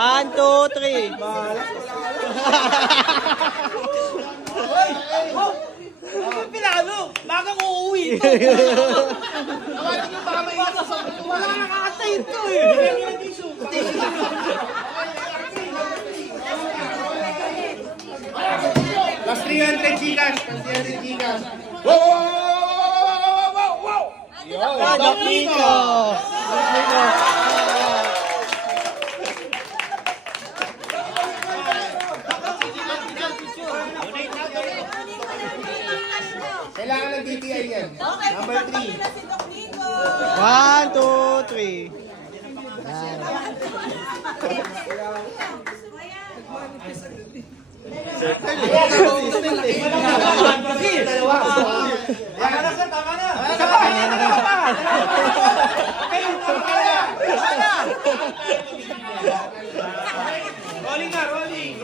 1, 2, 3. Pinalo! Bagang uuwi ito! Wala nakakatay ito eh! Last 300 gigas! 300 gigas! Wow! Doc Nico! Kailangan ng DTI yan. Number 3. 1, 2, 3. Tama na! Rolling na, rolling!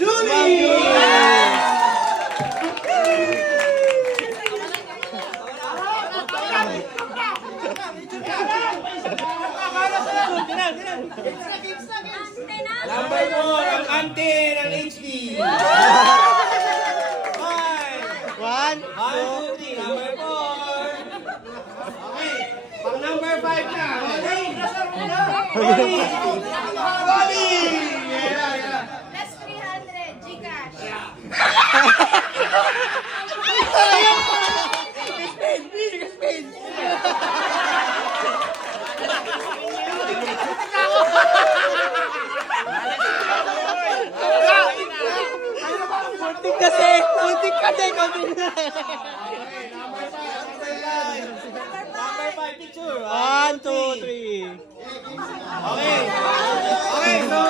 Julie! Number 4, ang ante ng HD. 1, 2, 3, number 4. Okay, pang number 5 na. Rolling! Plus 300, Gcash. Kuntik kasi! Number 5, picture. 1, 2, 3. Okay, so...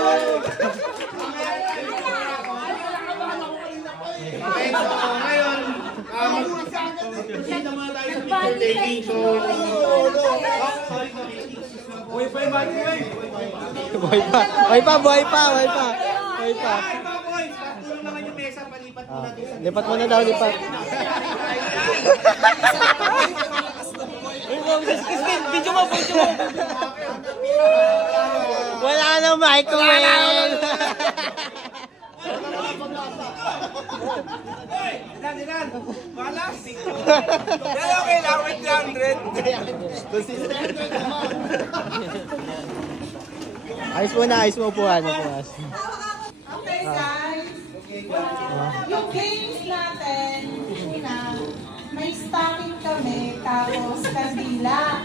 Okay, so ngayon, proceed naman tayo sa picture taking. So, Buhay pa. Boys, patulong naman yung mesa, palipat muna doon sa... Lipat muna daw, lipat. Video mo. Wala nang microwave. Dilan. Balas. Yan okay lang, wait lang, 100. Ayos mo po. Okay guys, yung games natin, una, may stocking kami, tapos kandila.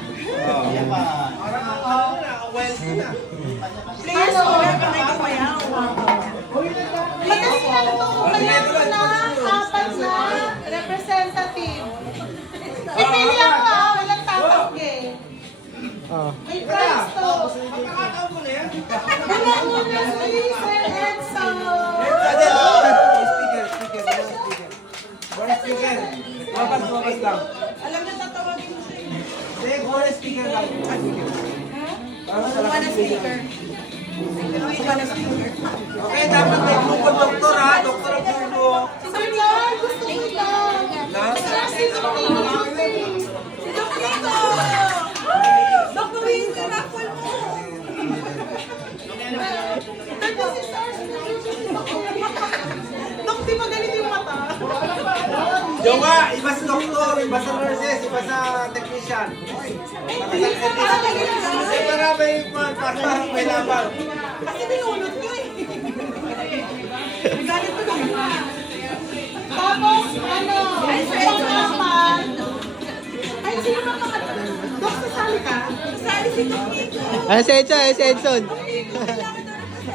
Madali lang ito, kailangan na apat na representative. Pipili ako walang tatanggi. May prize to. Una si Sir Edson. Wapas lang. Alam na tatawagin mo siya. Sige, speaker lang. One speaker. Okay, dapat may grupo doktor ha. Doktor ang grupo. Sir Lord, gusto ko ito. Si Dr. Dr. Wing, raffle mo. Ito si Sir. Dok, di ba ganito yung mata? Jowa, iba sa doktor, iba sa nurses, iba sa technician. Kasi para may laban. Kasi binunod nyo eh. Galit ko lang. Tapos, pang-apat. Ay, sino ba pang-apat? Dok, sasali ka? Sasali si Dok Nico. Ano si Edson?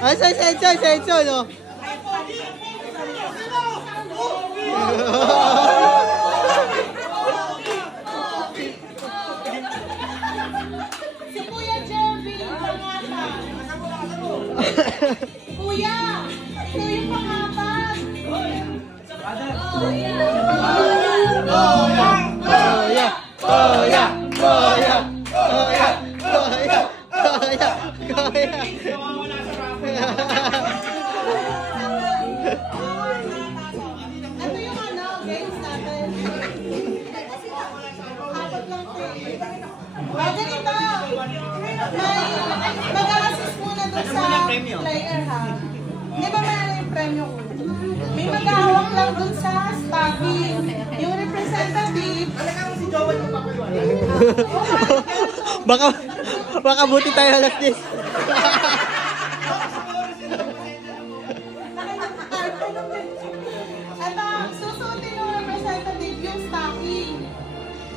Ano si Edson, oh? Si Kuya Jervy, pang-apat. Kuya, ito yung pang-apat. prayer ha. Di ba may ano yung premyo ko? May mag-aawak lang dun sa stocking. Yung representative. Baka buti tayo alas 10. At susuotin ng representative yung stocking.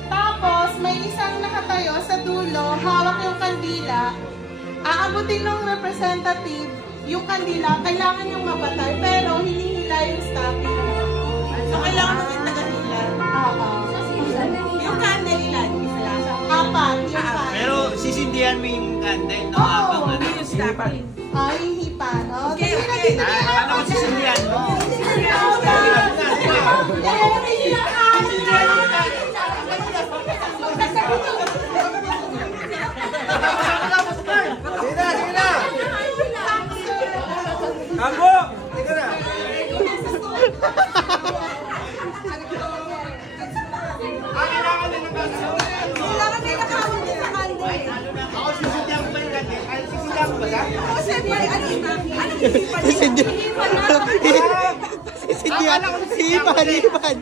Tapos, may isang nakatayo sa dulo, hawak yung kandila. Aabutin ng representative yung kandila, kailangan yung mapatay, pero hinihila yung stocking. So, kailangan ng nagahila. Yung candle ilan? Apat. Pero sisindihan mo yung candle, no? Oo. Habang ano yung stocking. Ay, hipa, no? Okay. Ano ko sisindihan mo? Sige na! Kambo! Sige na! Ako sisindihan ko ba yung candle? Ay, sisindihan ko ba ka? Hipan.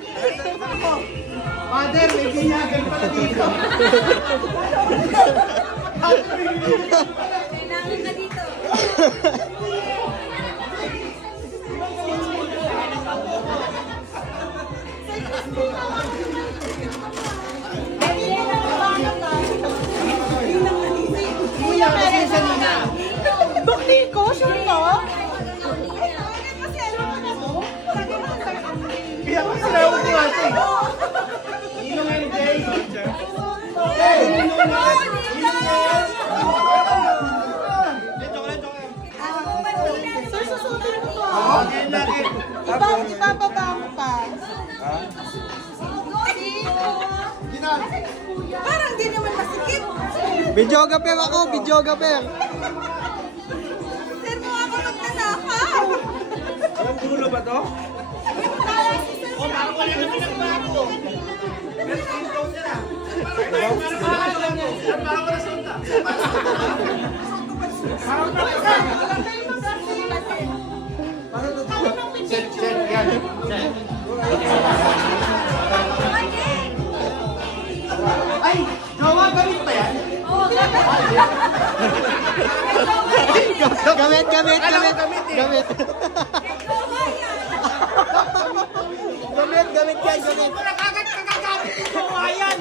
Father, may binyagan pala dito. Kailangan na dito. Kuya, meron sa nina. Dokli ko, sure ko? Kaya ko sila yung klase. Ninong MJ. Sir, susutin mo to. Okay, lagi. Ibababa mo pa. Parang di naman masikip. Videographer ako, videographer. Sir, mo ako magkasakaw. Walang dulo ba to? O, parang wala naman nagbago. Pero same tone niya na. Parang wala sonta. Check, yan. Ay, jowa, gamit pa yan? Gamit. Gamit yan. Wala kagad kagagamit yung jowa yan.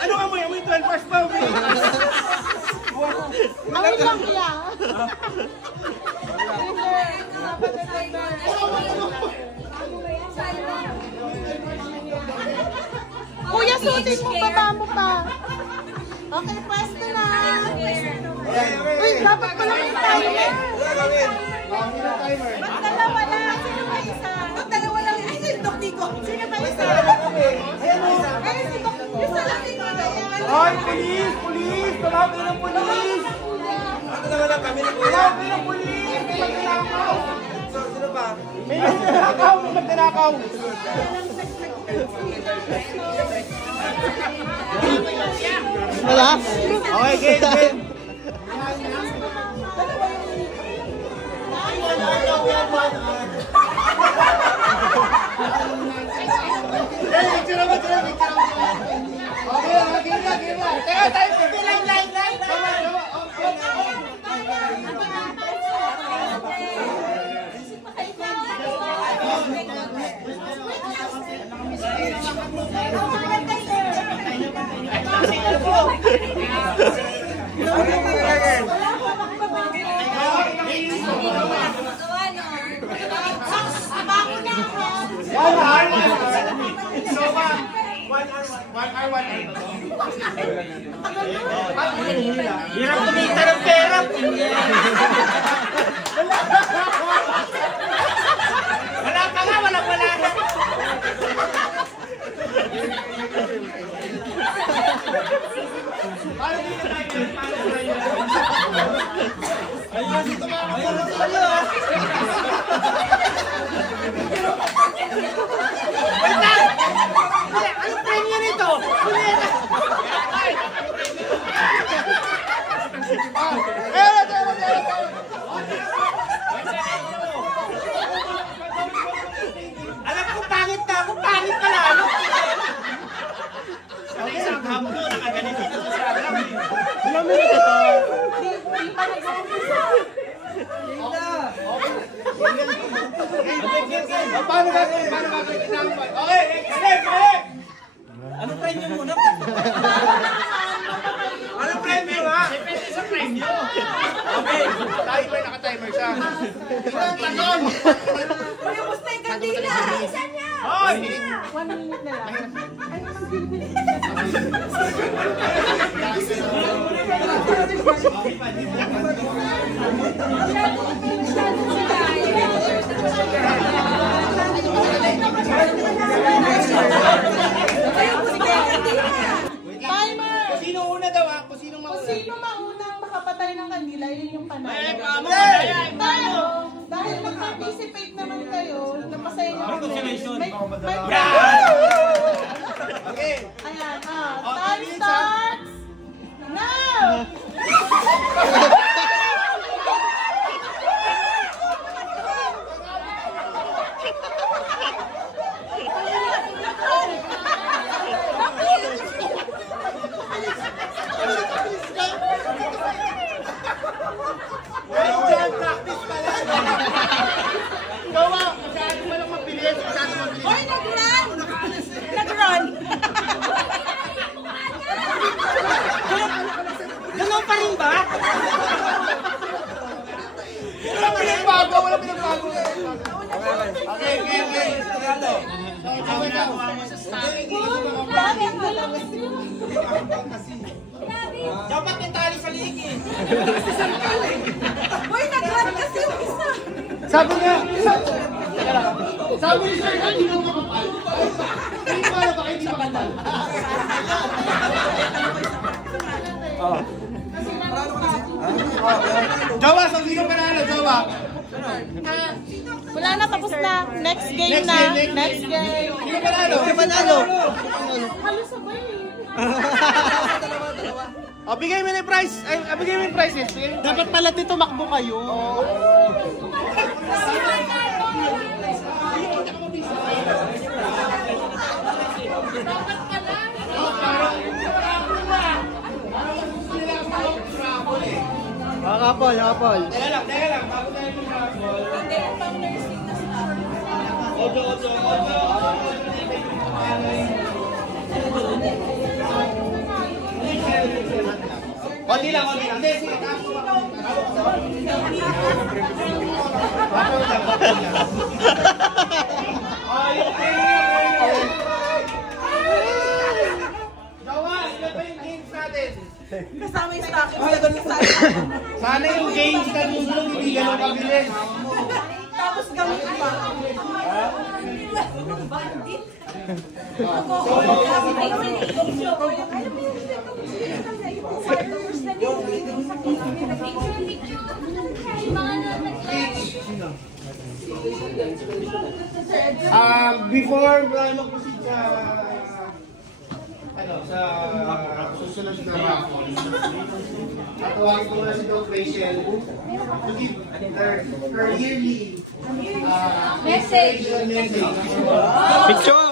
Ano ka mo? Amoy 12 hours pa. Awin lang kuya. Kuya, suotin mo, baba mo pa. Okay, pwesto na. Uy, dapat pala may timer. Ba't dalawa lang? Sino ba isa? Ba't dalawa lang? Ay, yung dokti ko. Sino ba isa? Ay, si dokti. Yung sa lating ko na yan. Ay, police! Police! Tumawag ng police! Ano naman lang kami ni Kuya? Tumawag ng police! May magnanakaw! Sino ba? May magnanakaw! May magnanakaw! Wala? Okay, game! Hirap kumita ng pera. Wala ka nga, wala na. Ayun, Sa isang hapon, nakaganito ito sa alam. Ilang minutes ito? Di pa nag-uumpisa. Paano gagawin? Okay, next! Ano premyo muna? Ano premyo ha? Depende sa premyo. Okay, timer, naka-timer siya. Ilang taon? Uy, gusto yung kandila. Isa niya. Hoy! 1 minute na lang. Timer! Sino una daw ha? Kung sino mauna? Kung sino maunang makapatay ng kandila, yun yung panalo. Paano? Dahil nag-participate naman kayo, napasaya niyo kami. May Okay. Ayan, time starts now! Practice pala. Gawa, masyado mo lang mabilis. Uy, nag-run. Nag-run. Ganun pa rin ba? Walang pinagbago, walang pinagbago. Okay. Bakit malakas yun? Dapat may tali sa liig eh. Uy, nag-run kasi yung isa. Sabi niya, sabi niya, hindi mo makapal. Hindi mo alam baka hindi makapal. Jawa, so sino panalo? Jawa. Wala na, tapos na. Next game na. Next game. Sino panalo? Sino panalo? Halos sabay eh. O, bigay mo na yung prize. Ay, bigay mo yung prizes. Dapat pala dito makbo kayo. Kapol. Teka lang. Bago tayo yung raffle. Ocho. Konti lang. Hindi, sige. Jawa, sila pa yung games natin. Kasama yung stock. Sana yung games na nunod, hindi ganun kabilis. Tapos gamit pa. Before mag-proceed sa susunod na raffle, natawagin ko na si Doc Rachel to give her yearly Message. Picture!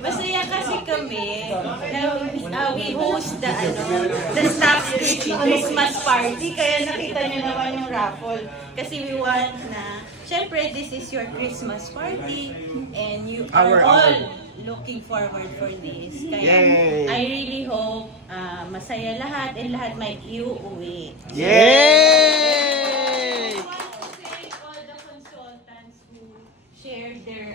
Masaya kasi kami na we host the staff Christmas party. Kaya nakita niyo naman yung raffle. Kasi we want na, syempre this is your Christmas party and you are all looking forward for this. Kaya I really hope masaya lahat and lahat may iuwi. Yay! I want to thank all the consultants who shared their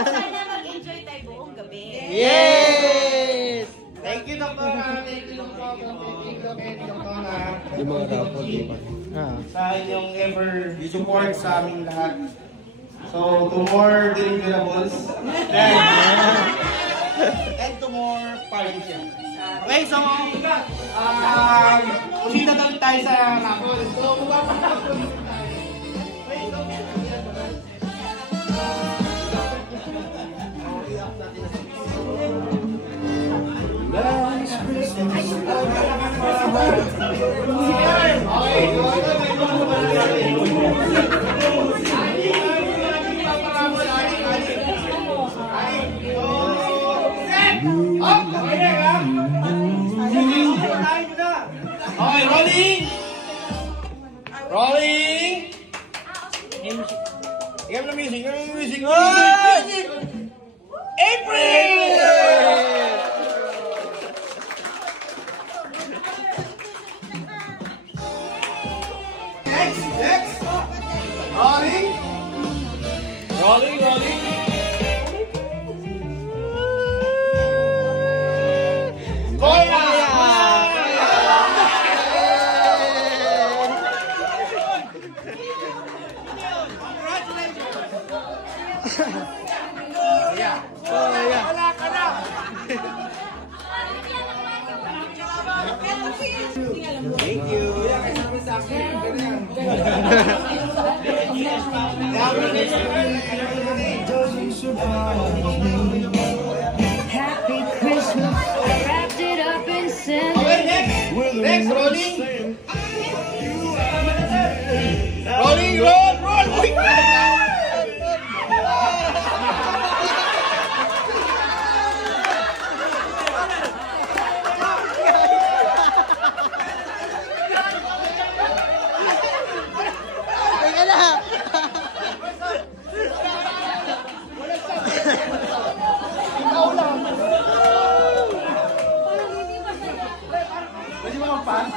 sana mag-enjoy tayo buong gabi. Yes! Thank you, Dr. Thank you, Dr. Yung mga raffle, sa inyong ever support sa aming lahat. So, to more deliverables and to more parties yan. Okay, so, kumita doon tayo sa raffle. So, wait, Okay, rolling! Rolling! Game na music, April! Next! Rolling! Koya! Wala ka na! Thank you! Happy Christmas, wrapped it up in sand. Okay, next, rolling! Roll! Uy! Teka na. Pwede mo mag-pass?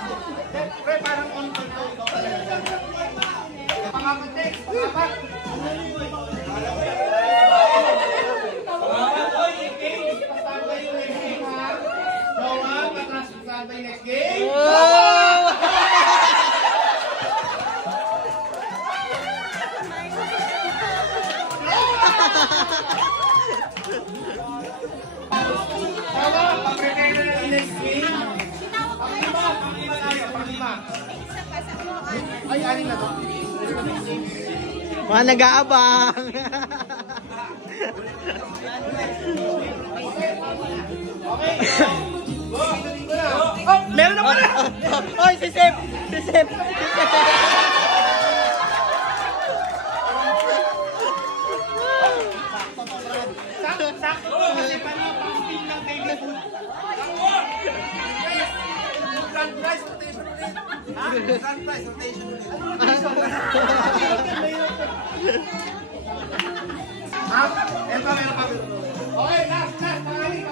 Pre, parang on to go. Pangapat next, pangapat. Standby yung next game, ha? Jowa, patras yung standby next game. Jowa, pag-prepare na yung next game. Panglima tayo, panglima. Ay, anin na to. Mga nag-aabang. Okay. Go, sabihin ko na. Oh, meron na pala. Oy, si Sep. Sakto to kasi para pang-team ng baby food. Grand prize rotation ulit. Ha? Grand prize rotation ulit. Ha? Eto, meron pa. Okay, last. Pangalit.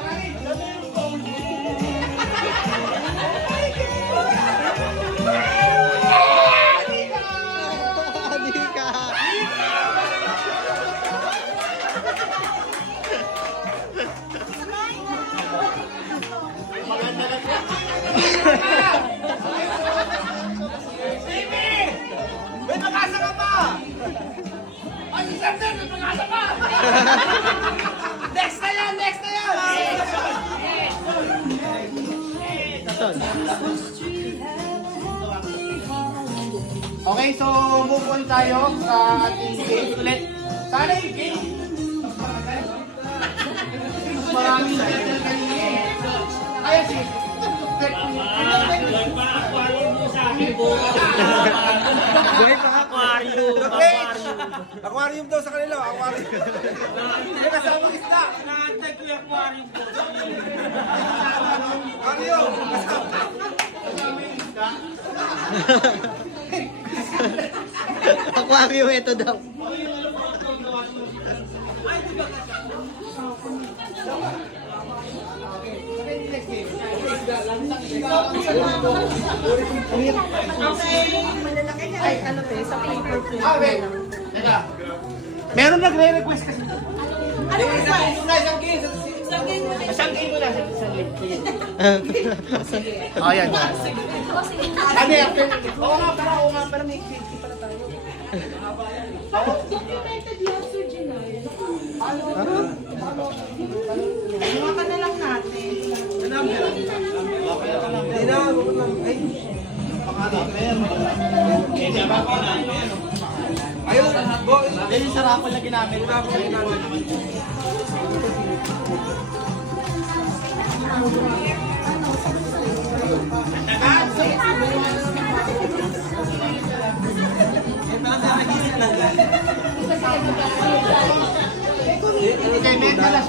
Hindi ka. May pag-asa ka pa! Ay, isang na! May pag-asa pa! Next na yan! Okay, so move on tayo sa ating game ulit. Sana yung game. Mas maraming settle kanina. Kaya sige. Aquarium daw sa kanila, aquarium. Hindi kasama isda. Naantay ko yung aquarium ko. Aquarium. Aquarium ito daw. Ay, ano to, sa paper plate. Wait. Teka. Meron nagre-request kasi. Ano ba? Isang game mo na. Oh, yan. Ano yan? Oo nga, pero may safety pala tayo. Documented yan, Sir Ginoy. Iwakan na lang natin. Hindi na, ay. Ayun, go. Yan yung sarapol na ginamit. Taga?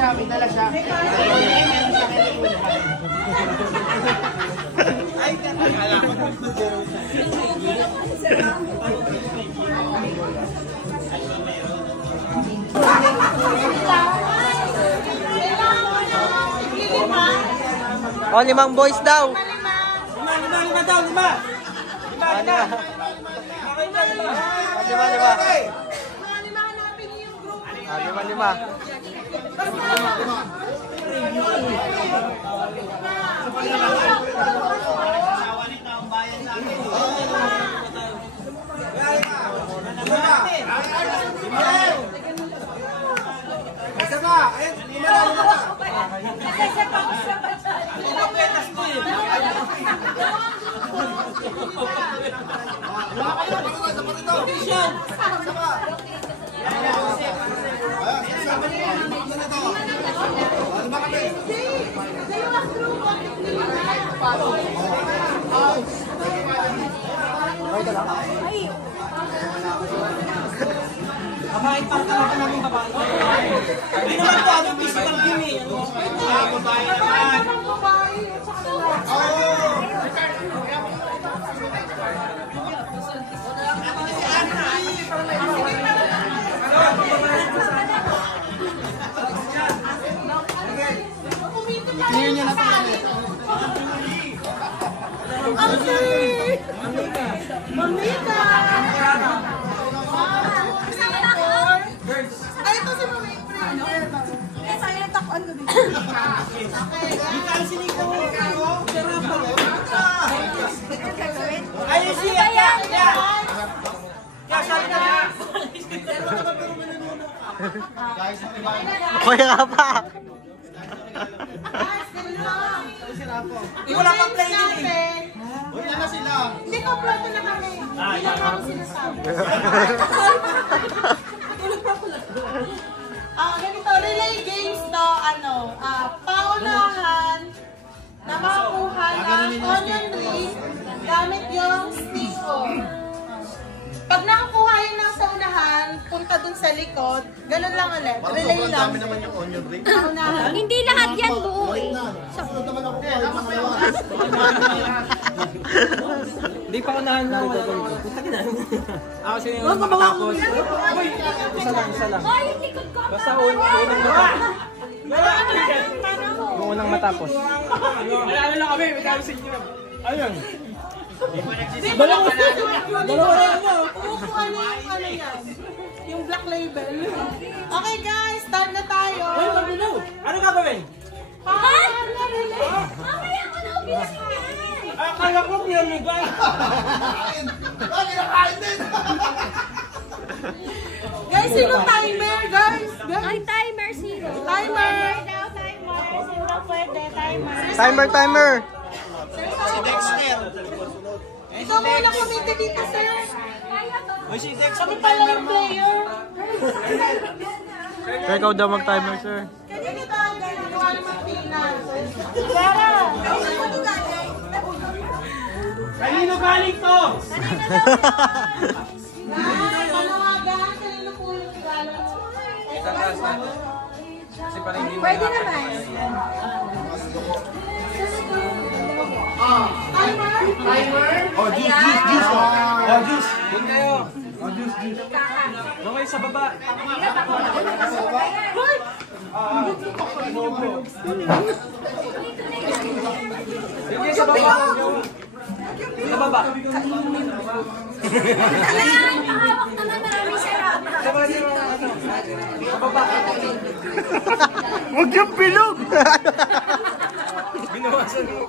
siya, may dala siya. Oh, 5 boys daw. Lima daw, lima. Lima. Kahit parang talaga namin babae. Hindi naman ito, ano, physical game eh. Babae naman. Clear nyo na ito. Mamita! Ay, ito si Mama April. Eh, silent ako. Ano dito? Ayun siya! Kuya ka pa. Wala pang play din eh. Hindi ko plato na kami. Hindi lang ako sinasabi. Ganito, relay games to, paunahan na makakuha ng onion ring gamit yung stick-on. Pag nakakuha yun ng sa unahan, punta dun sa likod, ganun lang ulit. Relay lang. Dami naman yung onion ring. Paunahan. Hindi lahat yan buo eh. Hindi pa unahan na. Ako siya yung matapos. Isa lang. Ay, yung likod ko. Basta unang matapos. Yung unang matapos. Ano lang kami, may kami sa inyo. Ayun. Dalawa na yun. Kukuha niyo yung ano yan. Yung black label. Okay guys, start na tayo. Ay, magulo. Ano gagawin? Mamaya ko na ubilis ko yan. Akala ko pinamigay. Guys, sino timer? Guys. Ay, timer zero. Timer. Sino pwede? Timer. Timer. Si Dexter. Ikaw muna kumiti dito, sir. Uy, si Dex, Kami pala yung player. Kaya ikaw daw mag-timer, sir. Kanina tayo ginagawa ng Martina. kanino galing to? Panawagan, kanino po yung regalo mo? Pwede naman. Oh, juice. Doon kayo. Doon kayo sa baba. Sige, sa baba. Sa baba. Kailangan pahawak naman marami sarap. Sa baba. Huwag yung bilog! Binawasan mo.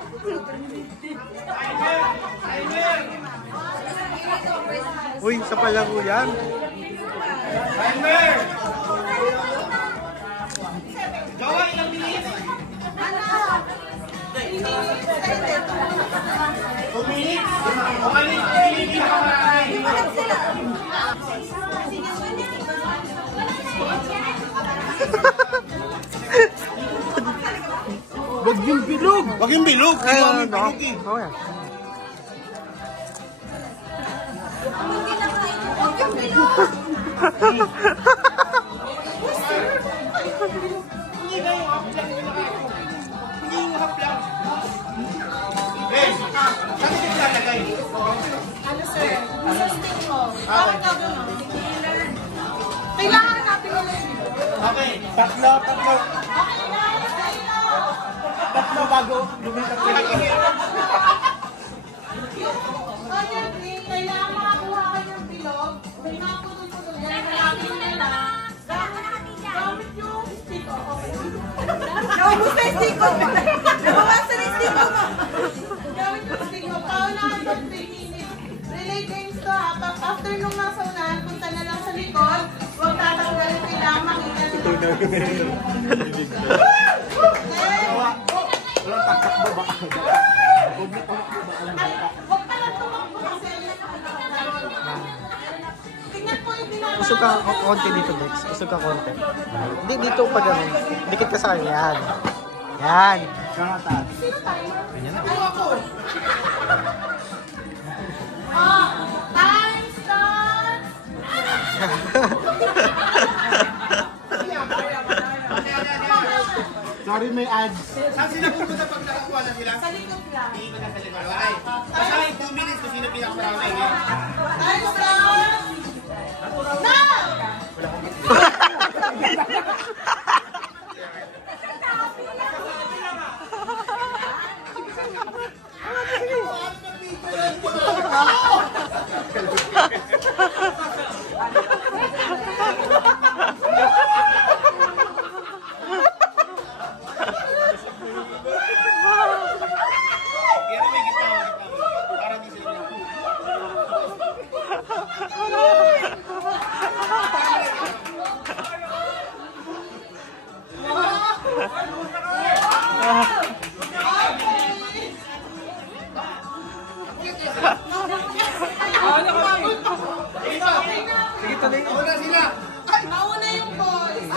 Uy, sa palaro yan. Timer! Gawa ilang minutes? 2 minutes? Umalis ka marami. Huwag yung bilog! Wag yung bilog. Ay, Ano? ano? Okay. Huwag yung bilog. na yung half lang yung nakaako. Hindi yung half lang. Ben, saan yung lalagay? Ano sir? Sa stick mo. Parang gagawin mo. Kailangan natin ulit. Okay, tatlo. Okay na. Tatlo bago lumipat sila. Kailangan makakuha ka ng bilog. May mga putol-putol yan. Malapit na lang. Gamit yung stick. Naubos na yung stick ko. Nabawasan na yung stick ko. Gamit yung stick mo. Paunahan ng 3 minutes. Relay games to ha. After nung nasa unahan, punta na lang sa likod. Huwag tatanggalin. Kailangan makita nila. Walang tatakbo ba? Huwag ka lang tumakbo kasi. Tingnan po yung ginagawa. Usog ka konti dito, Dex. Usog ka konti. Hindi, dito pa ganun. Dikit ka sa kanya. Yan. Yan. Sino tayo? Ay, ako. Oh, time starts. Sorry, may ads. Saan sila pupunta pag nakakuha na sila? Sa likod lang. Iikot na sa likod. Okay. Basta yung 2 minutes kung sino pinakamarami. Time starts. Now! Kaya may gitna. Para di sila. Mauna sila. Mauna yung boys.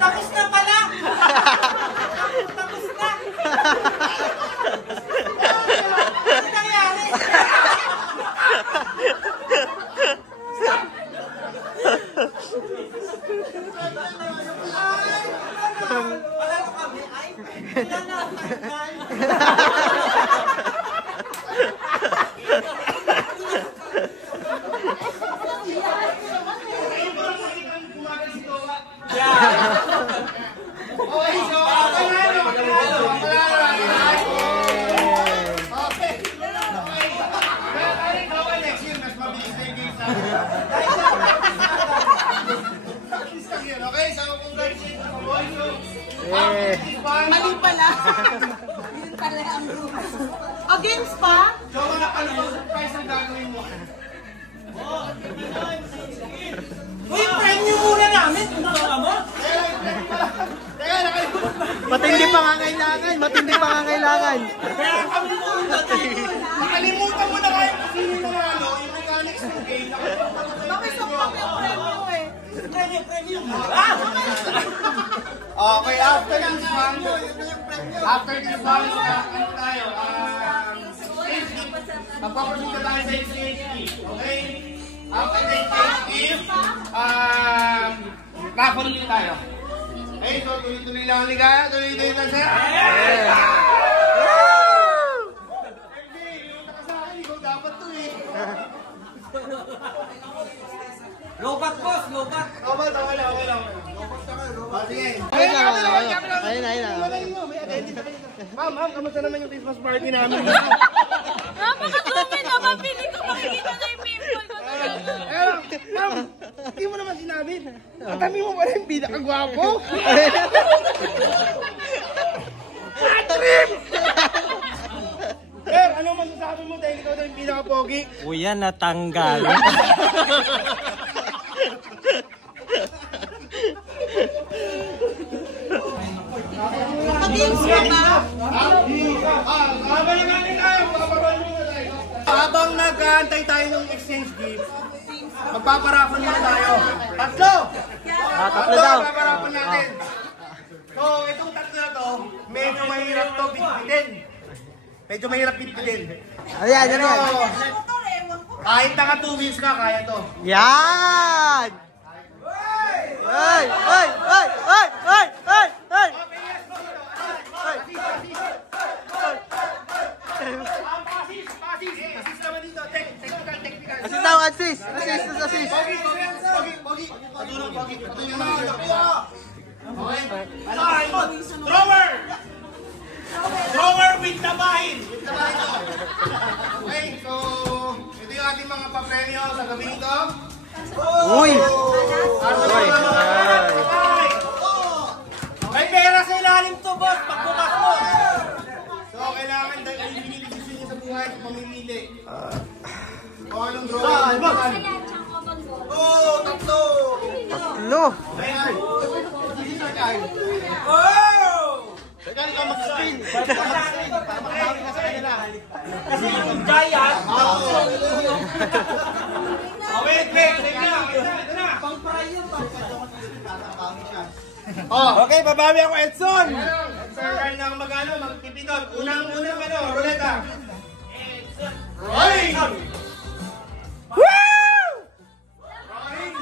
Tapos na pala! Tapos na! Ano nangyari? Wala ko kami. Ay, wala na. Okay, so, panalo. Okay. Okay, next year, mas mabilis na yung game sa akin. Okay, so, congratulations mga boys. Mali pala. Yun pala ang rules. O, games pa? So, wala ka naman surprise ang gagawin mo. Uy, premyo muna namin! Teka, nakalimutan. Matindi pangangailangan. Matindi pangangailangan. Kaya kami muna. Nakalimutan mo na kayo kung sino yung nanalo, yung mechanics ng game. Bakit sa pang yung premyo eh? Premyo. Okay, after this month, ano tayo? Stage gift. Magpapasunta tayo sa stage gift. Okay? After the stage gift, raffle din tayo. Okay, so tuloy-tuloy lang ang ligaya. Tuloy-tuloy lang siya. Dapat to eh. Lobat boss, lobat. Lobat, okay lang. Sige. Ayun na. Ma'am, kamusta naman yung Christmas party namin? Napakadumi naman. Pili ko makikita na yung pimple ko. Ma'am, hindi mo naman sinabi. Matami mo pa rin pinakagwapo. Patrip! Sir, ano masasabi mo dahil ikaw daw yung pinaka-pogi? Kuya, natanggal. Games pa ba? Habang nag-aantay tayo ng exchange gift, magpaparapon muna tayo. Tatlo! Tatlo daw. Magpaparapon natin. So, itong tatlo na to, medyo mahirap to bitbitin. Medyo mahirap bitbitin. Ayan. Pero, kahit naka 2 wins ka, kaya to. Yan! Ay! Ay! Ay! Ay! Ay! Ay! Ay! Assist naman dito. Technical. Assist daw, assist! Assist! Assist! Drawer with tabahin. Okay, so ito yung ating mga papremyo sa gabi nito. Uy! May pera sa ilalim to, boss. Pagbukas mo. So, kailangan dahil binibigyan niyo sa buhay kung mamimili. O, anong drawer? Tatlo! Tatlo! Teka, ikaw mag-spin. Makakawin ka sa kanila. Kasi yung giant. Wait. Ito na. Okay, babawi ako, Edson. Circle ng mag-ano, magpipindot. Unang ruleta. Edson. Rolling! Woo! Rolling!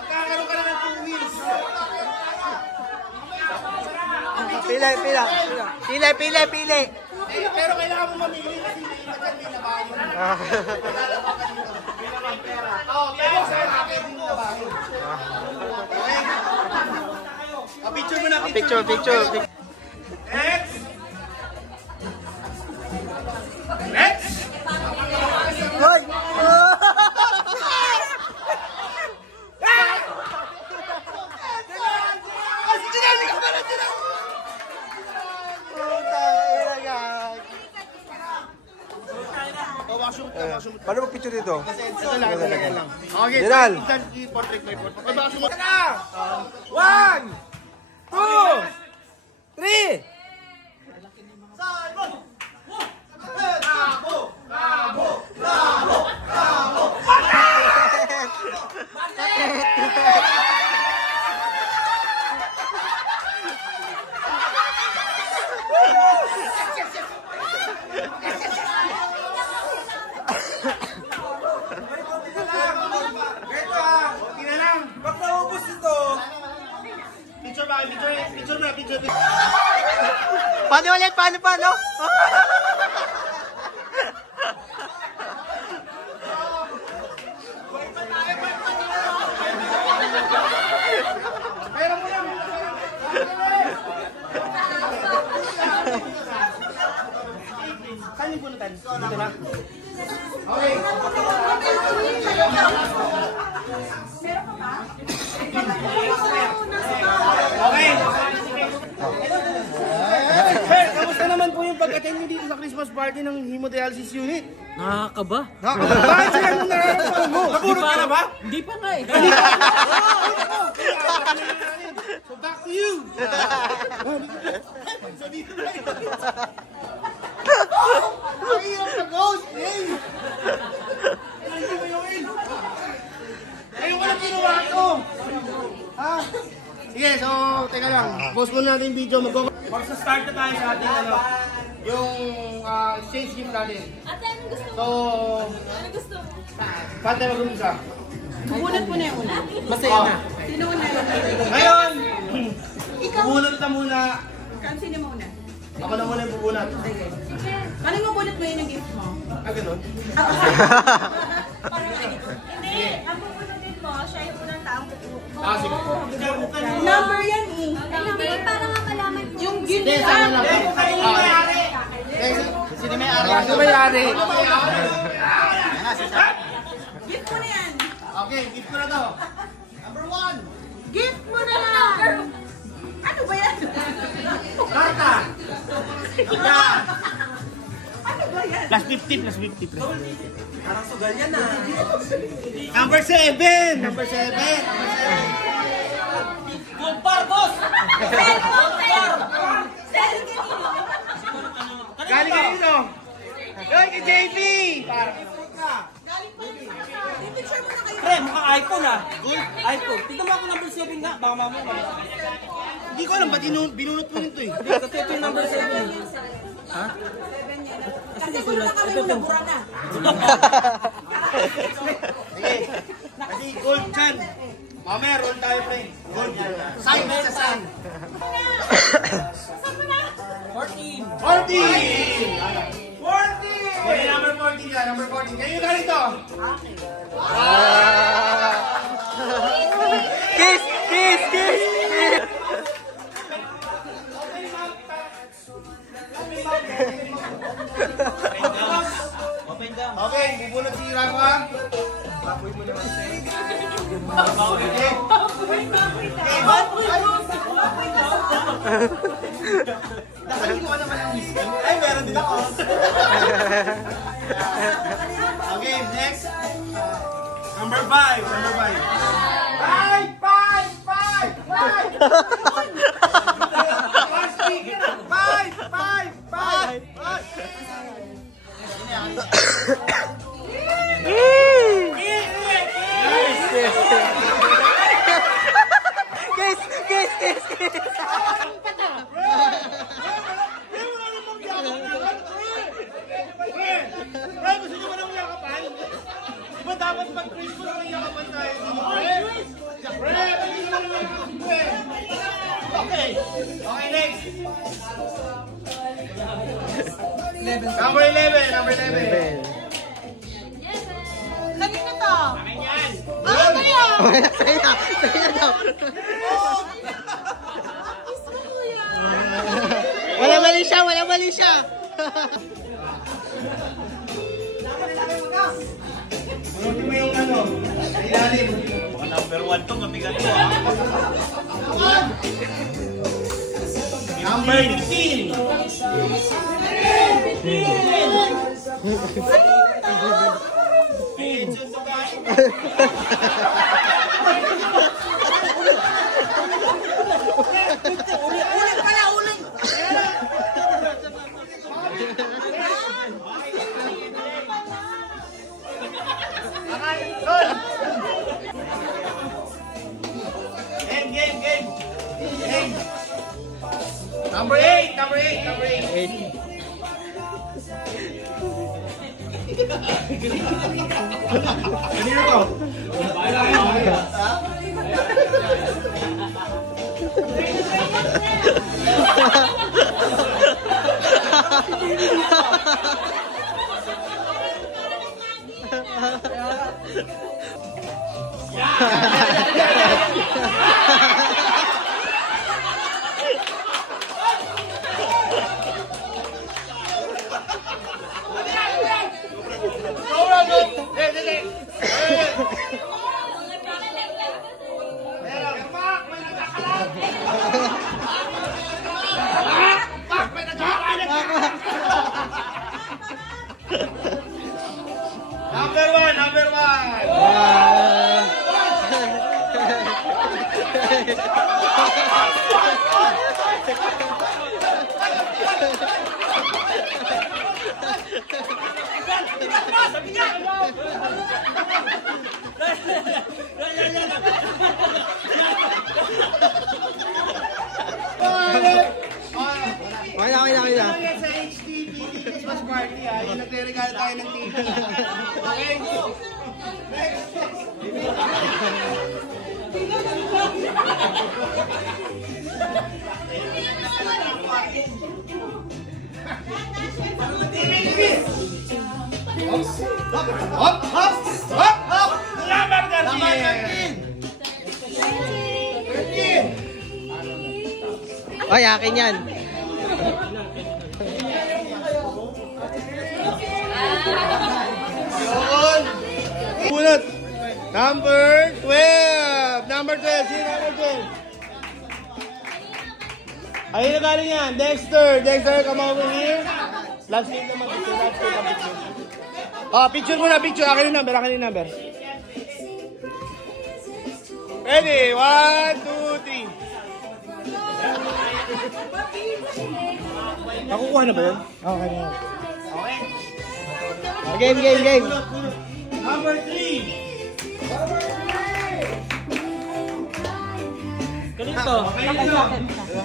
Magkakaroon ka na ng 2 wheels. Pili! Pero kailangan mo mamili kasi may labahan yun. May naman pera. Pero sa akin din labahan. Okay? Picture mo na. Picture. Next! Hoy! Paano mag-picture dito? Ito lang. Okay, General. i-portrait mo. 1, 2, 3! Picture. Paano ulit? Paano? Saan yung punutan? Dito na? Okay. Okay. Sir, kamusta naman po yung pag-attend nyo dito sa Christmas party ng hemodialysis unit? Nakakaba. Bakit sila nung nararamdaman mo? Napurot ka na ba? Hindi pa nga eh. So back to you. So dito na yun. Ang hirap na ghost, eh. Hindi mo yung in. Ayun ko lang ginawa ko. Ha? Sige, so, teka lang. Pause muna natin yung video. Magsa-start na tayo sa ating yung exchange gift natin. Ate, anong gusto mo? So, Anong gusto mo? paano tayo mag-umisa? Bunot mo na yung una. Masaya na. Sino una? Ngayon, bubunot na muna. Sino mo una? Ako na muna yung bubunot. Sige. Paano mo bunot mo yun yung gift mo? Ganun? Hindi, ang pupunutin mo, siya yung unang taong pupunutin. Sige. Number yan eh. Hindi, para nga malaman ko. Yung gift Hindi, sana lang. Sino may ari? Sino may ari? Gift mo na yan. Okay, gift ko na to. Number 1. Gift mo na lang. Ano ba yan? Karta. Ano ba yan? Plus 50, plus 50. Parang sugal yan ah. Number 7. Number 7. Kumpar, boss! Galing kanino? Galing kay JP. Picture mo na kayo. Pre, mukha iPhone ah. iPhone. Tignan mo ako number 7 nga. Baka mamaya. Hindi ko alam, ba't binunot mo nito eh? Kasi ito yung number 7. Ha? Kasi sulat. Ito yung Sige. Kasi gold dyan. Mamaya, roll tayo, friend. Gold. Sign sa sign. 14. 40! 40! Okay, number 14 dyan, number 14. Kayo yung galing to? Kiss! Kiss! Kiss! Open down. Okay, bubunot si Rafa. Tapoy mo naman siya. Okay. Nakahin ko naman ang whisky. Ay, meron din ako. Okay, next. Number 5. Number 5. 5! Kiss! Kiss! Kiss! Kiss! Ray, gusto nyo ba ng yakapan? Di ba dapat pag-Christmas ng yakapan tayo? Ray, gusto nyo ba ng yakapan? Okay. Okay, next. Number 11. Number 11. Kanina to. Akin yan. Ah, ano yan? Sa'yo na! Sa'yo na daw! Kiss mo, kuya. Wala mali siya! Wala mali siya! Bunutin mo yung ano, sa ilalim. Number 1 to, mabigat to. Number 15. Ulit pala, ulit! Game. Number 8. Number 8. Number 8. Kanino to? Number 1. Okay na. Sa HTV Christmas party yung nagre-regalo tayo ng TV. Okay? Hop! Number 13! Ay, akin yan. Bunot. Number 12. Number 12. Sino number 12? Ayun na galing yan. Dexter. Dexter, come over here. Last name naman. Last name naman. Oh, picture muna. Picture. Akin yung number. Akin yung number. Ready? 1, 2, 3. Nakukuha na ba yun? Okay na. Okay. Game. Number 3. Ito.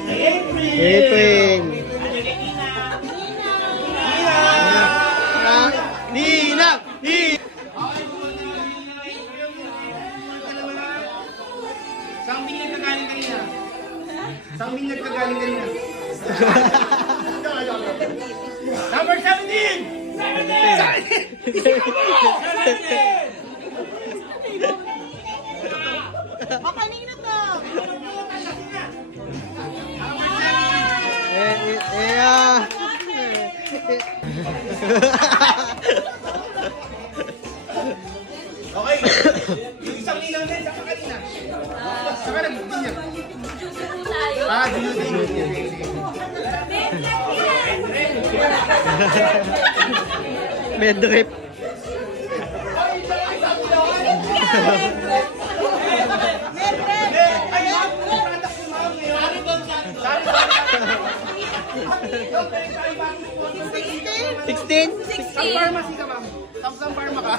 April. April. Nina! Saan binyag ka galing kanina? Saan binyag ka galing kanina? Number 17! 17! O, kanina to. Okay. Yung isang lilang din, saan ka kanina? Saan ka nag-binyag? tayo. Medrip. Saan pharmacy ka, ma'am? Saan pharma ka?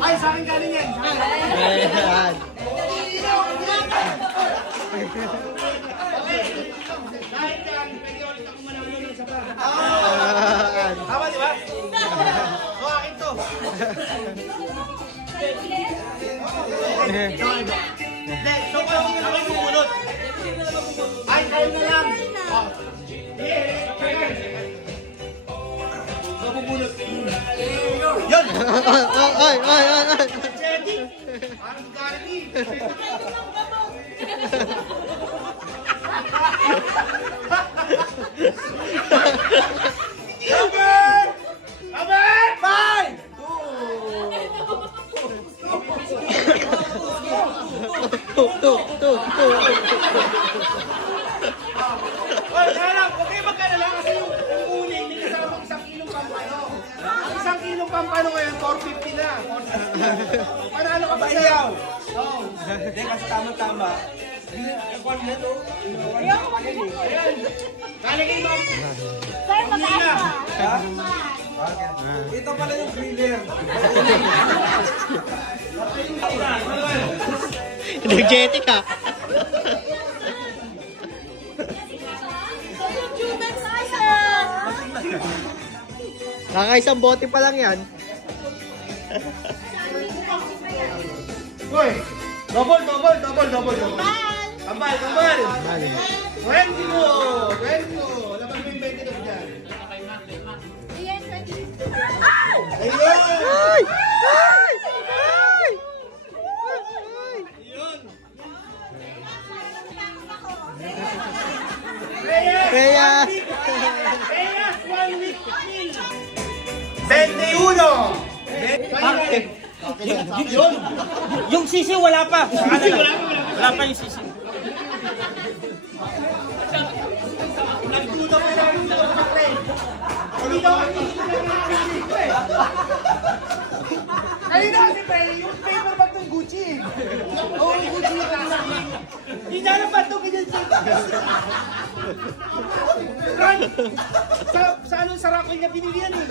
Ay, sa akin galing yan. Sa akin. Ayan. Kahit yan, pwede ulit ako manalo ng isa pa. Ayan. Tama, di ba? O, akin to. Hindi, so kung ako yung bumunod. Ay, kayo na lang. Mabubunot. Yun! Ay, ay, ay, ay. Jetty! Parang Gary. Amen! Amen! Bye! Oy, nalang, huwag kayo magkalala kasi yung uling, may kasamang 1 kilong pampano. 1 kilong pampano ngayon, 450 na. 450. Panalo ka ba sa'yo? Oo. Hindi, kasi tama-tama. Ayan. Lalagay mo. Sir, mataas pa. Ito pala yung thriller. Energetic ha. Kakaisang bote pa lang yan. Hoy! Double. Kambal. 20 mo! Laban mo yung 20 na dyan. Ayun! Ay! Ay! Ay! Kaya! Kaya 1 week meal! 21! Yung sisi wala pa. Wala pa yung sisi. Nagduda pa sa pre. Hindi daw ang ayun na si pre, yung paper bag ng Gucci. Oo, Gucci yung hindi niya alam ba ito ganyan siya. Sa ano, sa raffle niya binili yan eh.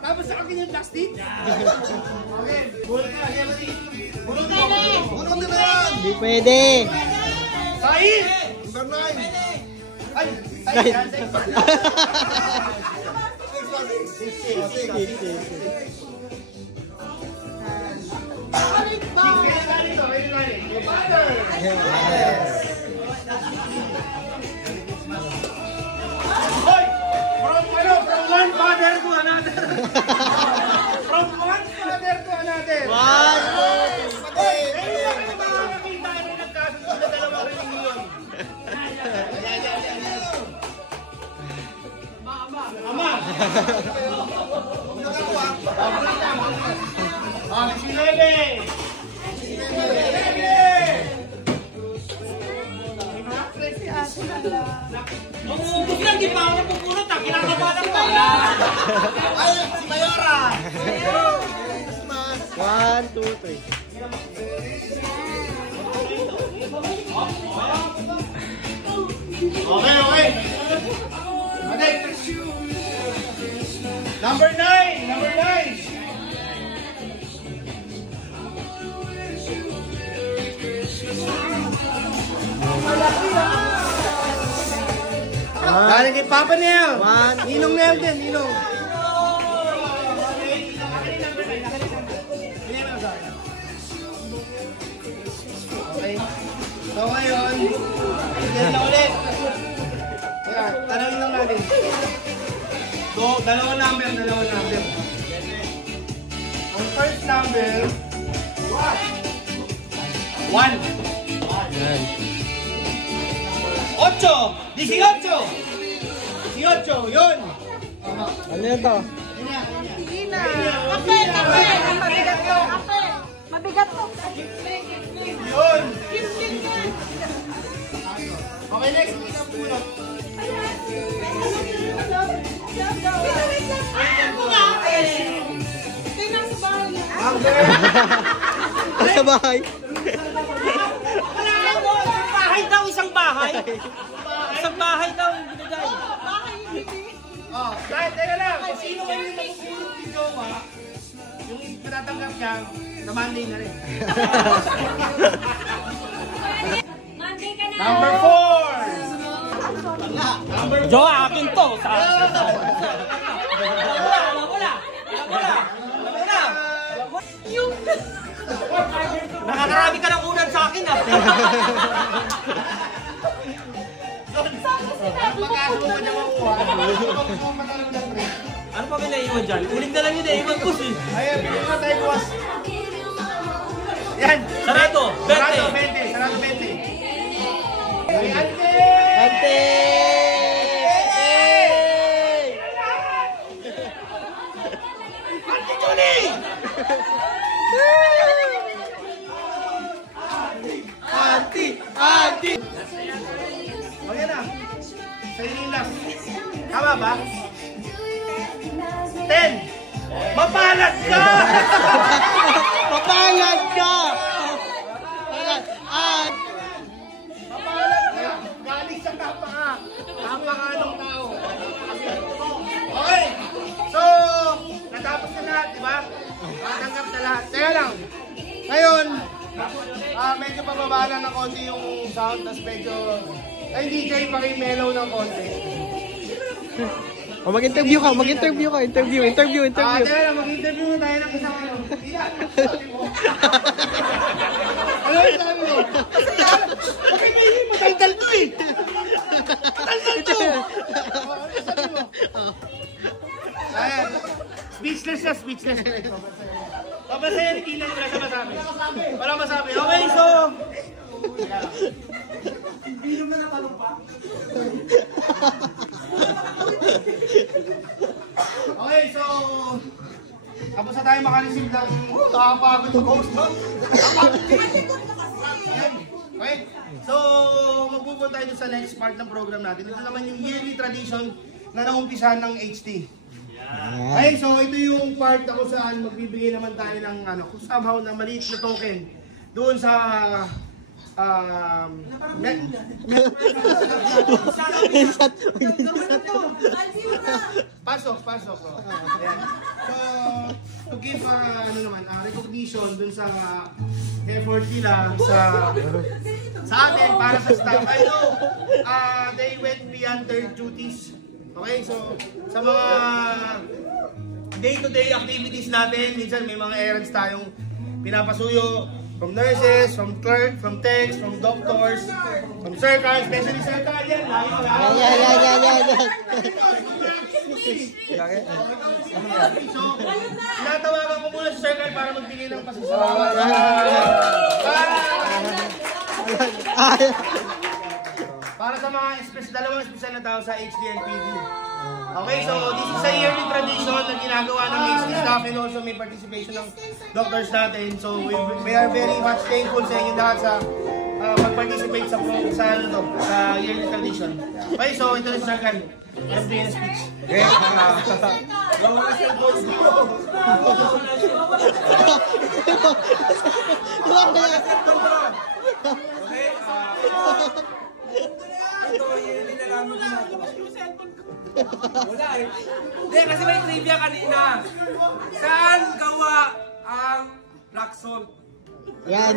Tapos sa akin yung plastic. Okay, bulot na. Bulot na yan. Hindi pwede. Sain! Number 9. Ay, yan. Hoy! From one father to another. From one father to another. Hoy! Ngayon lang kayo makakakita na nagkasundo na 2 reunion. Ama! Si Lele! Umubog lang, di pa ako napupulot. Kinakabalan pa. Ay, si Mayora! 1, 2, 3. Okay. Number 9. Galing kay Papa Nel. One. Ninong Nel din, Ninong. Okay. So ngayon, yan na ulit. Ayan, tanongin lang natin. So, dalawang number. Ang first number, 1. Yan. 8! 18! 18, yun! Ano yun to? Kape! Mabigat to! Mabigat to! Yun! Okay, next. Sa bahay. Bahay daw, isang bahay. Isang bahay daw yung binigay. Oh, kahit teka lang, kung sino kayo yung magpupulot ni Jowa, yung pinatanggap niya, na Monday na rin. Monday ka na. Number 4! Jo, akin to. Nakakarami ka ng unan sa akin ah. Pagkaso mo niya makuha, Ano pa may naiwan dyan? Uling na lang yun eh, iwan ko si. ayan, bigyan na tayo buwas. Yan! Sarado, 20. Sarado 20. Ay, ante! Ate! Ante Johnny! Ante! O yan na. Sa inyo lang. Tama ba? 10! Mapalat ka! Papalag ka! Mapalat ka! Galing sa anong tao. Okay! So, natapos na lahat, di ba? Natanggap na lahat. Kaya lang, ngayon, medyo pababala ng konti yung sound, tapos medyo, ay DJ pakimellow ng konti. O mag-interview ka, Interview. Kaya lang, mag-interview na tayo ng isang ano. Ano yung sabi mo? Bakit may mataldal to eh? Mataldal to! Ano yung sabi mo? Ayan. Speechless siya, speechless. Papasaya ni Tina, wala siya masabi. Wala masabi. Okay, so... Bilog na natalong pa. Okay, so... Tapos na tayo makareceive ng nakapagod sa host, no? Okay, so magpupunta tayo sa next part ng program natin. Ito naman yung yearly tradition na naumpisahan ng HT. Okay, so ito yung part na kung saan magbibigay naman tayo ng kung somehow na maliit na token doon sa pasok. Ayan. So, to give recognition dun sa effort nila sa atin para sa staff. I know they went beyond their duties. Okay, so sa mga day-to-day activities natin, minsan may mga errands tayong pinapasuyo. From nurses, from clerk, from techs, from doctors, from circle, especially circle, yan. So, tinatawagan ko muna sa circle para magbigay ng pasasalamat. Para sa mga dalawang espesyal na tao sa HDNPD. Okay, so this is a yearly tradition na ginagawa ng HD staff and also may participation ng doctors natin. So we are very much thankful sa inyo lahat sa mag-participate sa yearly tradition. Okay, so ito na sa akin. Let's begin a speech. Ito, yun na namin ginagawa. Wala eh. Hindi, kasi may trivia kanina. Saan gawa ang black salt? Yan.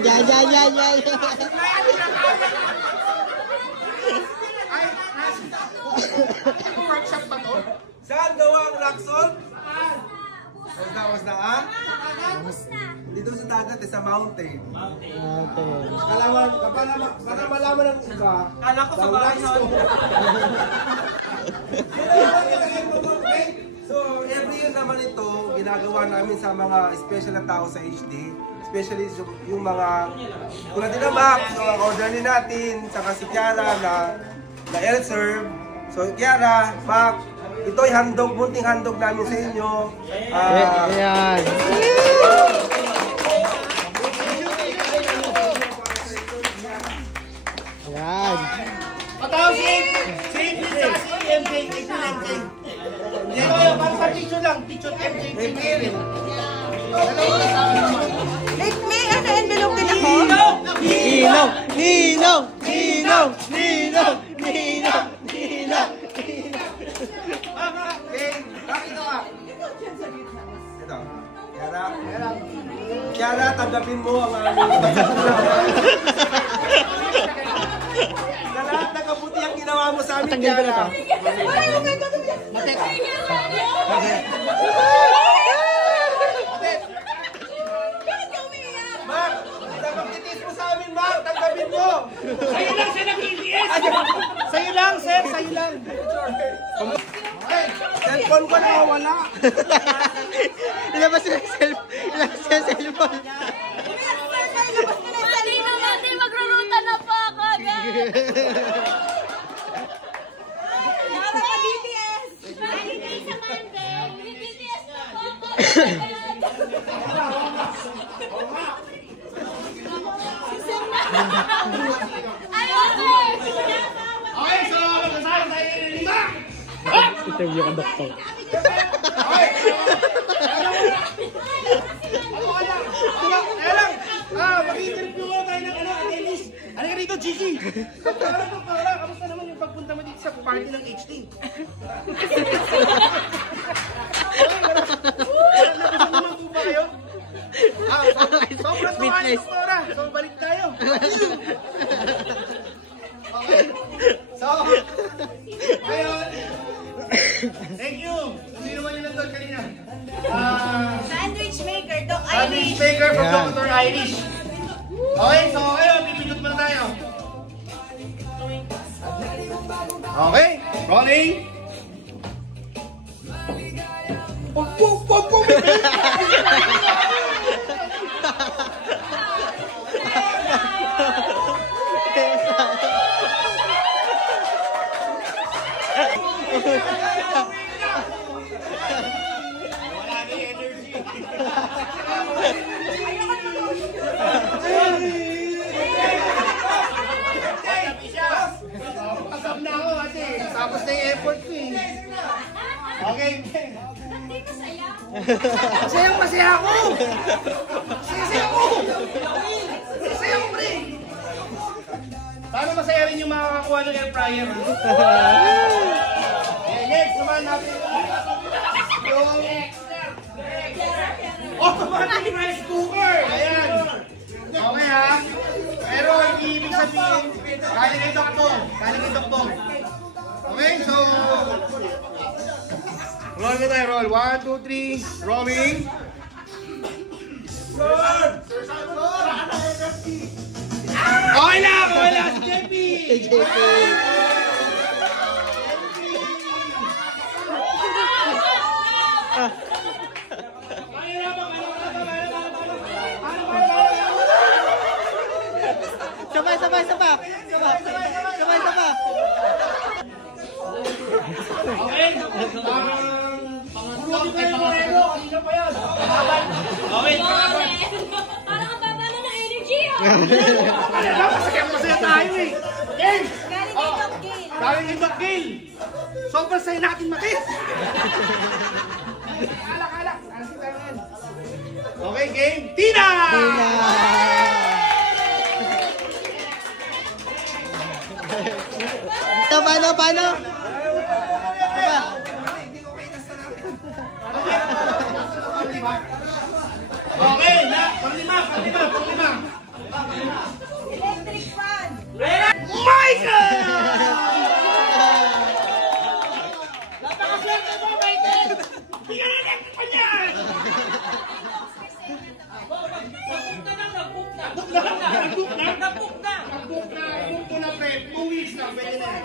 Workshop ba to? Saan gawa ang rock salt? Was na, ah? Dito sa dagat, sa mountain. Para malaman ng iba. Kala ko sa bahay. So, every year naman ito, ginagawa namin sa mga special na tao sa HD. Especially yung mga, kung natin na Mac, so order din natin, saka si Kiara na L-serve. So, Kiara, Mac, ito'y handog, munting handog namin sa inyo. Yan. Yan. Patawag si MJ. Para sa picture lang, picture MJ. May ano, envelope din ako? Nino. Okay, bakit ito ka? Ito. Kiara, tanggapin mo ang aming sa lahat ng kabuti ang ginawa mo sa amin, Tanggal ko na Kiara. Mark, hindi magtitis mo sa amin, Mark. Tanggapin mo. Sa'yo lang, sir, nag-EDS! Sa'yo lang, sir, sa'yo lang. Cellphone ko na wala. Ilabas yung cellphone. Monday na Monday, magruruta na po ako agad. BTS! Monday sa Monday, BTS na po ako. Ayun, sir! Okay, so magkasama tayo ng 5. Interview ka, doktor. Mag-interview ko tayo ng Dennis. Ano ka dito, Gigi? Doktora, kamusta naman yung pagpunta mo dito sa party ng HD? Nagustuhan naman po ba kayo? Sobrang tuwa ni Doktora. So, balik tayo. Okay. So, ngayon, thank you. Sino naman yung nandun kanina? Sandwich maker, Doc Sandwich Irish. maker from Yan. Dr. Irish. Okay, so ayun, pipindot muna tayo. Okay, rolling. Wala na yung energy. Pasap na ako kasi tapos na yung effort ko eh. Okay. Masaya ako! Masaya ako, pre! Sana masaya rin yung makakakuha ng air fryer. Okay, next naman natin yung automatic rice cooker. Ayan. Okay ha. Pero hindi ibig sabihin, galing kay doktor. Okay, so roll na tayo, roll. 1, 2, 3, rolling. Okay lang, si JP. Sabay. Okay, pangatlo. Kanina pa yan. Okay, Parang ang baba na ng energy, ah. masaya tayo eh. Game! Galing kay Doc Gail. Galing kay Doc Gail. Sobrang saya natin matis. Alak. Okay, game. Tina! Paano? Okay, na, panglima. Electric fan. Michael! Napakaswerte mo, Michael! Bigyan na natin pa niyan! Nag-book na, pre. 2 weeks na, pwede na yan.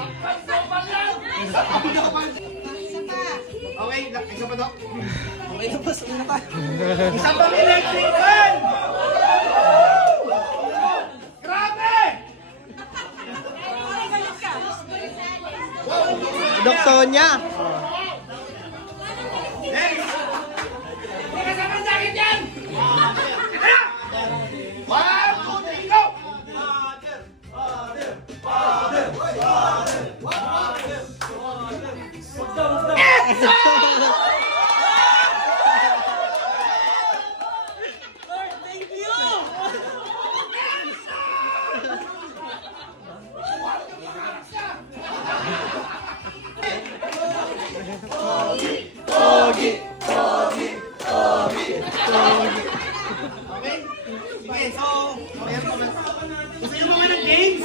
Okay, isa pa, Dok? Okay na, boss. Uwi na tayo. Isa pang electric fan! Grabe! Dok Sonia. May kasama sa akin yan! Kaya! 1, 2, 3, go! Okay? Sige, so, gusto nyo mga ng games?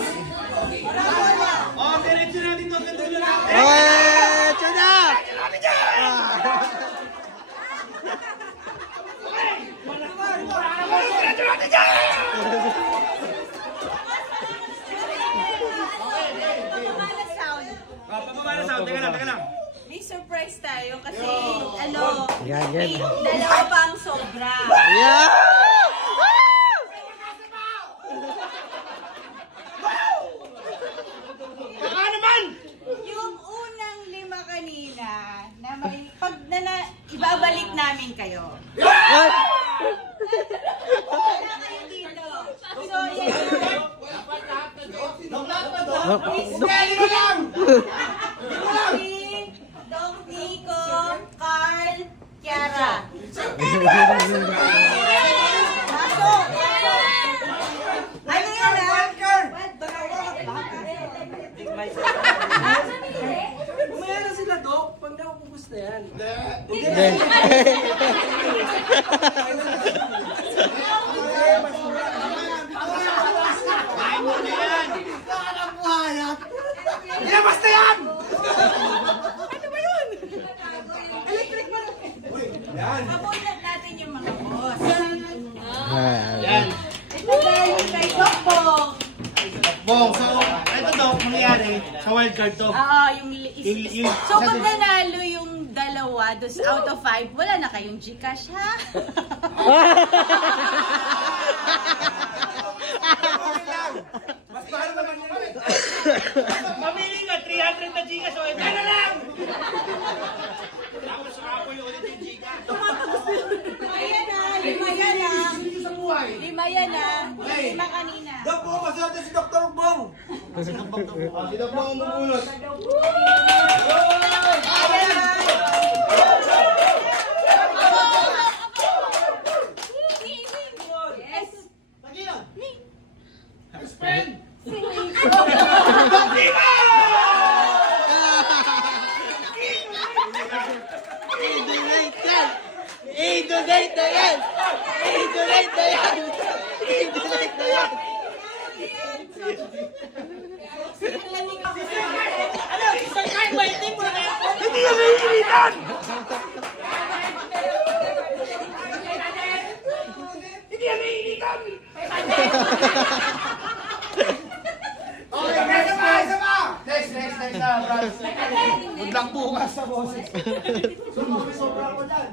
Diretso natin to, ganito nyo natin. Eh, tuna! Diretso natin dyan! Pababa na sound, teka lang. May surprise tayo kasi Yan. may dalawa pa ang sobra. Yeah! Baka naman! Yung unang 5 kanina na may pag ibabalik namin kayo. Wala kayo dito. So yan. Doc Nico, Carl, Kiara. Ano yun Umaya na sila, Dok. Pag nakapubos na yan. Ilabas na yan! Pabulat natin yung mga boss. Yan. Ito tayo kay Dokbong. Bong, so, ito daw, mangyayari sa wildcard to. Oo, yung Yung- So pag nanalo yung dalawa, dos out of 5, wala na kayong Gcash, ha? Mas mahal naman yun. Mamili ka, 300 na Gcash, so ito na lang! Tapos ako yung ulit yung Gcash. Ayan na, 5 yan na. 5 yan na. 5 kanina. Dok, po, maswerte si Dr. Bong. Si Doc Bong ang bubulot. Ayan na. Yes. Spend! I-donate yan! I-donate na yan! I-donate na yan! I-donate na yan! Ano? Isang kain ba? Hindi mo na hindi ka naiinitan! Hindi ka naiinitan! Okay, next pa! Isa pa! Next na, Brad. Good luck bukas sa boses. Sobra ko dyan.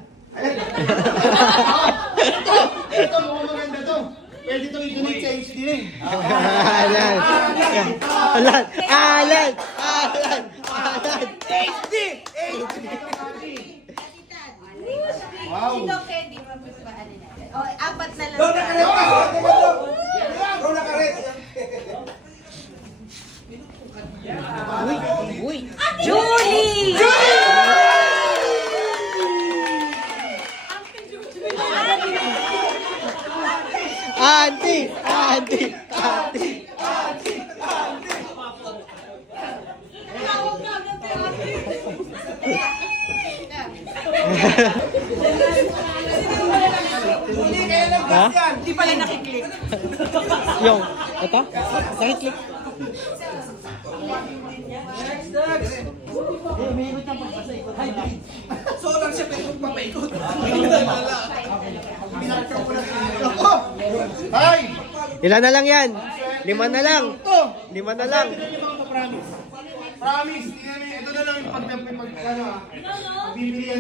Ito, mukhang maganda to. Pwede itong i-donate sa HD eh. Alan! Alan! Alan! Alan! Alan! HD! Si Doc Eddie, mapagpaan natin. O, 4 na lang. Dok, nakaret pa. Dok, nakaret. Julie! Auntie! Auntie! Auntie! Hindi kayo nag-gas yan. Hindi pala nakiklik. Yung, ito? Click. So lang siya pero papaikot. Ay! Ilan na lang yan? 5 na lang. 5 na lang. Promise. Promise. Ito na lang yung pagbibilihan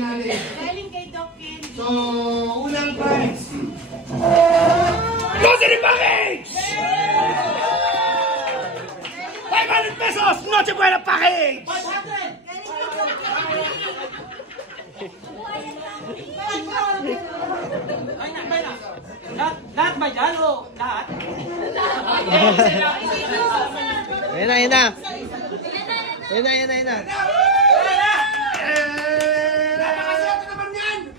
natin. Galing kay Doc Ken. So, unang prize. Grocery package! 500 pesos! Noche Buena package! Lahat ba dyan o lahat? Ayun na. Ayun na. Napakaswerte naman yan!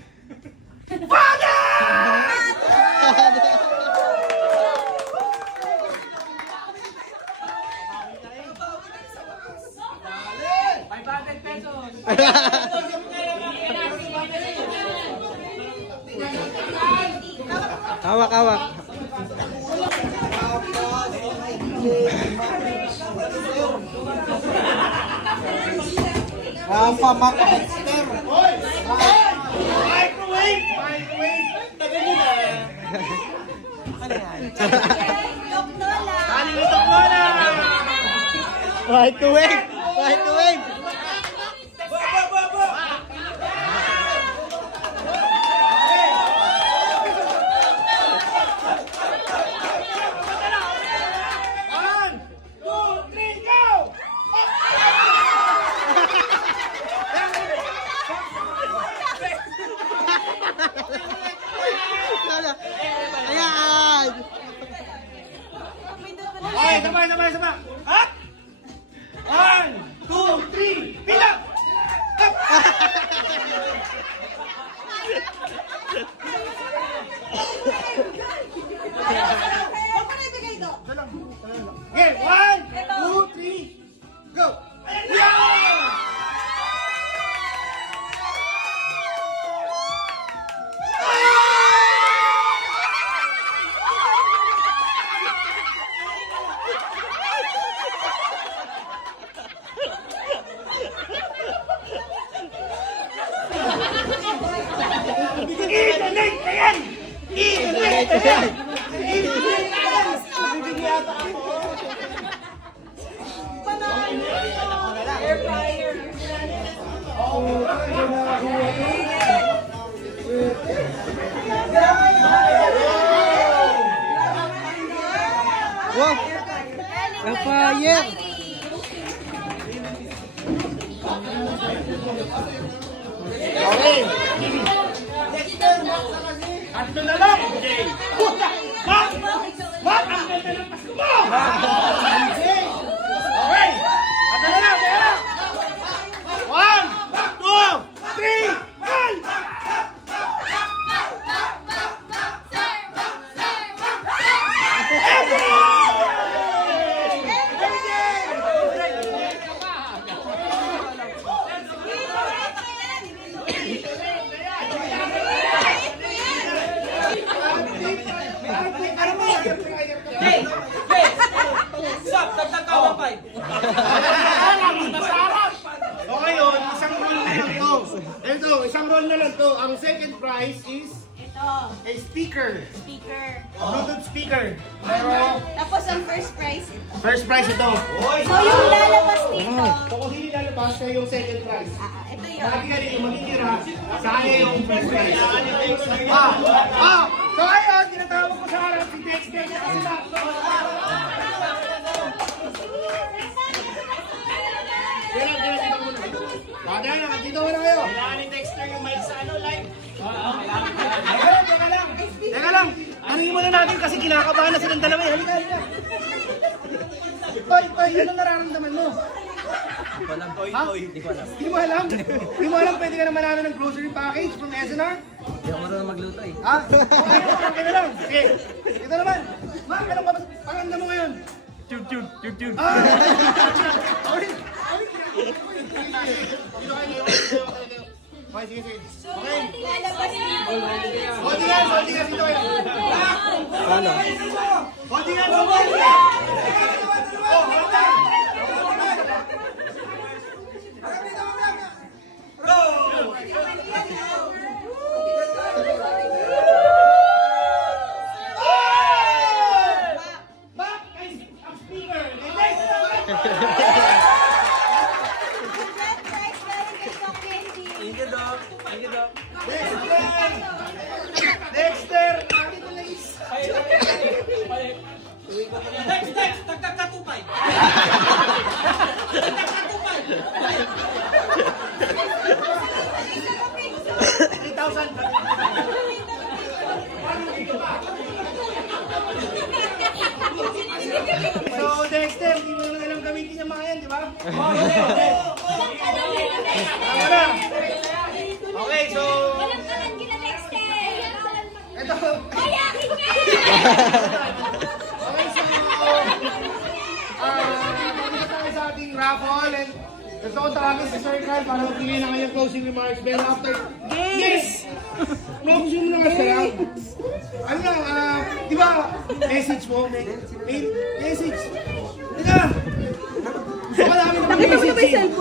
Hawak. Microwave! Microwave. Ayan! Okay, sabay. At! 1, 2, 3, bilang! Okay, 1, 2, 3, go! Wow! Fire! Ano na lang? Mak! Ang ganda ng Pasko mo! Okay! Ano na lang? 1, 2, 3, 1! Stop! Tagtagkawan pa eh. Okay yun, isang roll na lang to. Ito, isang roll na lang to. Ang second prize is Ito, a speaker. speaker. Bluetooth speaker. Tapos ang first prize. First prize ito. So yung lalabas dito. So kung hindi lalabas, siya yung second prize. Ito yun. Lagi ka rin yung matitira, sa kanya yung first prize. So ayun, tinatawag ko sa harap si Dexter. Dito muna kayo. Kailangan ni Dexter yung mic sa live. Teka lang. Tanungin muna natin kasi kinakabahan na silang dalawa. Halika. Toy, anong nararamdaman mo? Hindi ko alam. Hindi mo alam, pwede ka na manalo ng grocery package from SNR? Hindi ako marunong magluto eh. Ha? Okay na lang. Sige. Ito naman. Ma'am, anong panganda mo ngayon? Tube. Okay, sige. Okay. Lalabas dito. Audience, dito kayo. Paano? Audience. Dexter! Next, tagdag ka 2.5. Tagdag ka 3,000. So, Dexter, hindi mo naman alam gamitin yung mga yan, di ba? Okay, so... Walang kalan kina Dexter. Ito. Kayakin niya! Okay, so... dito tayo sa ating raffle and gusto ko tawagin si Sir Carl para magbigay na kanyang closing remarks. Pero after... Yes! Closing mo naman siya. Ano lang, di ba, message mo? Message. Teka! Gusto ka namin mag-message.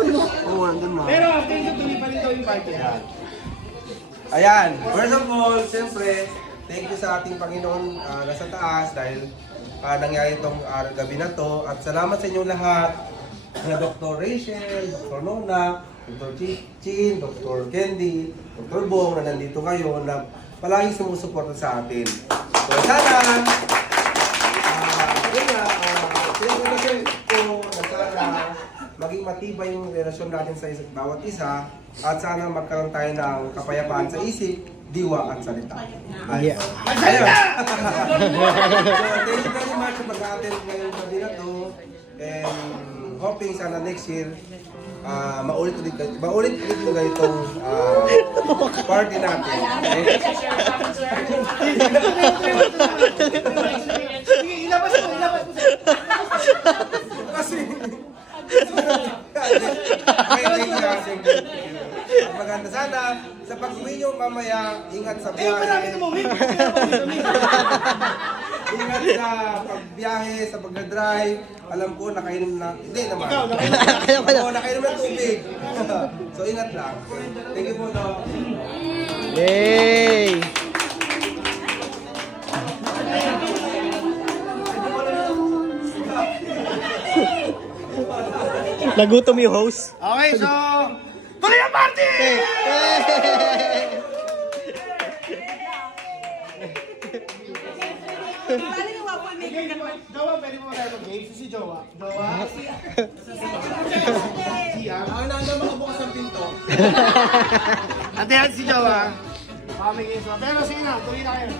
Oo, andun mo. Pero after ito, tuloy pa rin daw yung party. Ayan, first of all, siyempre, thank you sa ating Panginoon nasa taas dahil nangyari itong gabi na to. At salamat sa inyong lahat, na Dr. Rachel, Dr. Nona, Dr. Chin, Dr. Candy, Dr. Bong, na nandito kayo, na palaging sumusuporta sa atin. So sana, siyempre ko na sana maging matibay yung relasyon natin sa bawat isa at sana magkaroon tayo ng kapayapaan sa isip, diwa at salita. Yeah. Ayun. So, thank you very much sa pag-attend ngayong gabi na to and hoping sana next year maulit ulit yung ganitong party natin. Sige, ilabas mo. Kasi maganda sana sa pag-uwi nyo mamaya, ingat sa biyahe. Ingat sa pagbiyahe, sa pagdadrive. Alam ko, nakainom na. Hindi naman. Oo, nakainom na tubig. So, ingat lang. Thank you po, Doc. Yay! Nagutom yung host. Okay, so... Tuloy ang party! Jowa, pwede mo tayo mag-game? Si Jowa. Ang nanda makabukas ang pinto. Ate yan si Jowa. Pero sige na, tuloy na kayo.